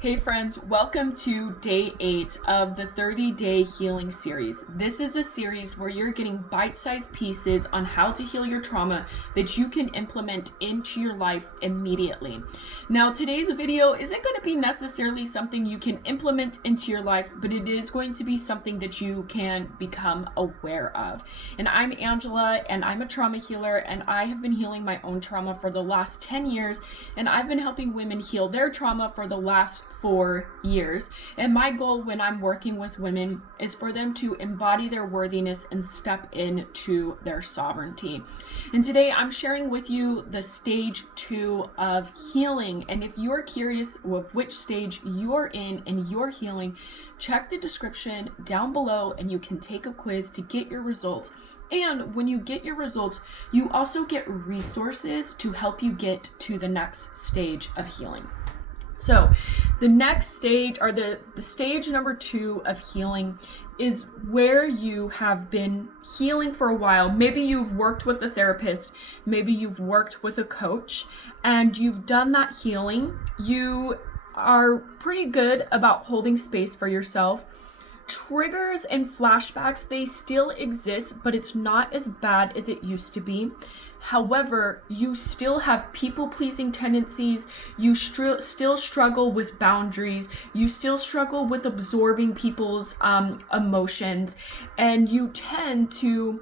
Hey friends, welcome to day 8 of the 30-day healing series. This is a series where you're getting bite-sized pieces on how to heal your trauma that you can implement into your life immediately. Now, today's video isn't going to be necessarily something you can implement into your life, but it is going to be something that you can become aware of. And I'm Angela, and I'm a trauma healer, and I have been healing my own trauma for the last 10 years, and I've been helping women heal their trauma for the last 4 years. And my goal when I'm working with women is for them to embody their worthiness and step into their sovereignty. And today I'm sharing with you the stage 2 of healing. And if you're curious of which stage you're in your healing, check the description down below and you can take a quiz to get your results. And when you get your results, you also get resources to help you get to the next stage of healing. So the next stage, or the stage number 2 of healing, is where you have been healing for a while. Maybe you've worked with a therapist, maybe you've worked with a coach, and you've done that healing. You are pretty good about holding space for yourself. Triggers and flashbacks, they still exist, but it's not as bad as it used to be. However, you still have people-pleasing tendencies, you still struggle with boundaries, you still struggle with absorbing people's emotions, and you tend to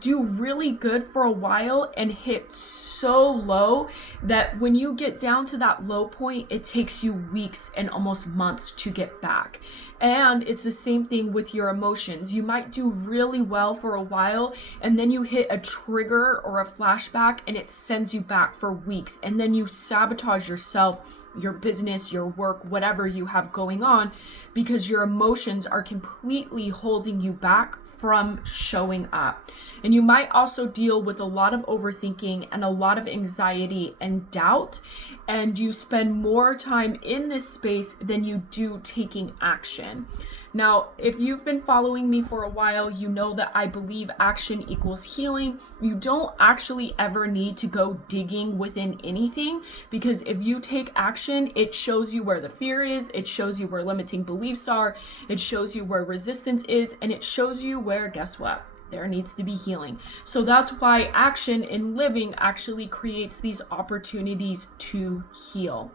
do really good for a while and hit so low that when you get down to that low point, it takes you weeks and almost months to get back. And it's the same thing with your emotions. You might do really well for a while and then you hit a trigger or a flashback and it sends you back for weeks, and then you sabotage yourself, your business, your work, whatever you have going on, because your emotions are completely holding you back from showing up. And you might also deal with a lot of overthinking and a lot of anxiety and doubt, and you spend more time in this space than you do taking action. Now, if you've been following me for a while, you know that I believe action equals healing. You don't actually ever need to go digging within anything, because if you take action, it shows you where the fear is, it shows you where limiting beliefs are, it shows you where resistance is, and it shows you where, guess what? There needs to be healing. So that's why action in living actually creates these opportunities to heal.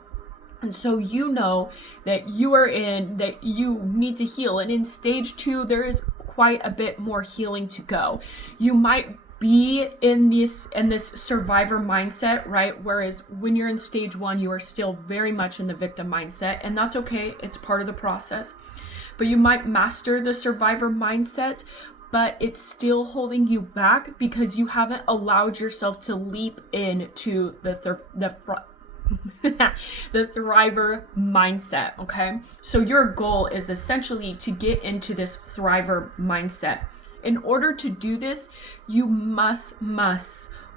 And so you know that that you need to heal. And in stage 2, there is quite a bit more healing to go. You might be in this survivor mindset, right? Whereas when you're in stage 1, you are still very much in the victim mindset, and that's okay. It's part of the process. But you might master the survivor mindset, but it's still holding you back because you haven't allowed yourself to leap into the thriver mindset, okay? So your goal is essentially to get into this thriver mindset. In order to do this, you must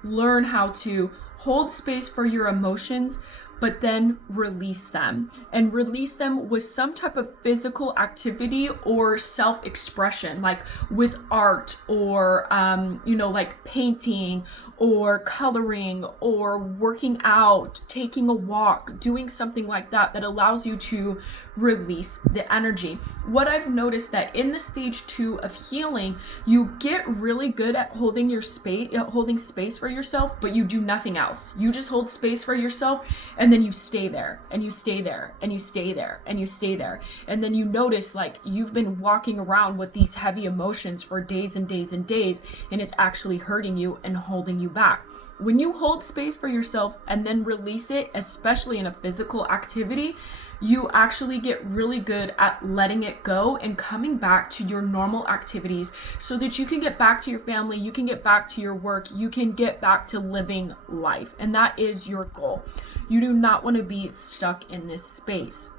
learn how to hold space for your emotions, but then release them, and release them with some type of physical activity or self-expression, like with art or like painting or coloring or working out, taking a walk, doing something like that allows you to release the energy. What I've noticed that in the stage 2 of healing, you get really good at holding space for yourself, but you do nothing else. You just hold space for yourself, and then you stay there and you stay there and you stay there and you stay there. And then you notice like you've been walking around with these heavy emotions for days and days and days, and it's actually hurting you and holding you back. When you hold space for yourself and then release it, especially in a physical activity, you actually get really good at letting it go and coming back to your normal activities so that you can get back to your family, you can get back to your work, you can get back to living life. And that is your goal. You do not want to be stuck in this space.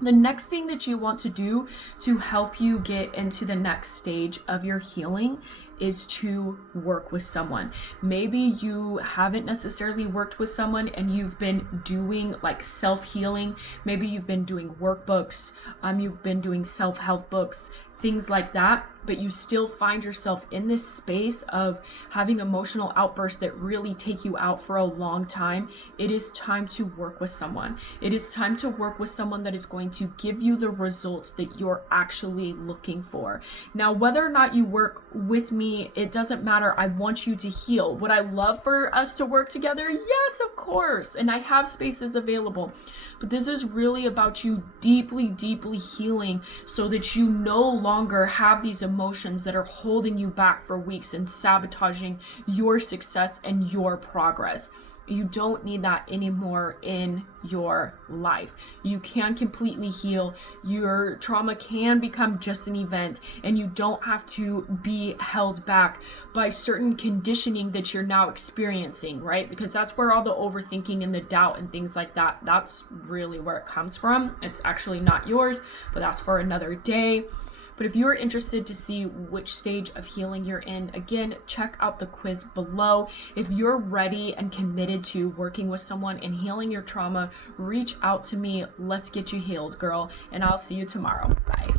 The next thing that you want to do to help you get into the next stage of your healing is to work with someone. Maybe you haven't necessarily worked with someone and you've been doing like self-healing. Maybe you've been doing workbooks, you've been doing self-help books, things like that, but you still find yourself in this space of having emotional outbursts that really take you out for a long time. It is time to work with someone. It is time to work with someone that is going to give you the results that you're actually looking for. Now, whether or not you work with me, it doesn't matter. I want you to heal. Would I love for us to work together? Yes, of course. And I have spaces available. But this is really about you deeply, deeply healing so that you no longer have these emotions that are holding you back for weeks and sabotaging your success and your progress. You don't need that anymore in your life. You can completely heal. Your trauma can become just an event, and you don't have to be held back by certain conditioning that you're now experiencing, right? Because that's where all the overthinking and the doubt and things like that, that's really where it comes from. It's actually not yours, but that's for another day. But if you're interested to see which stage of healing you're in, again, check out the quiz below. If you're ready and committed to working with someone and healing your trauma, reach out to me. Let's get you healed, girl. And I'll see you tomorrow. Bye.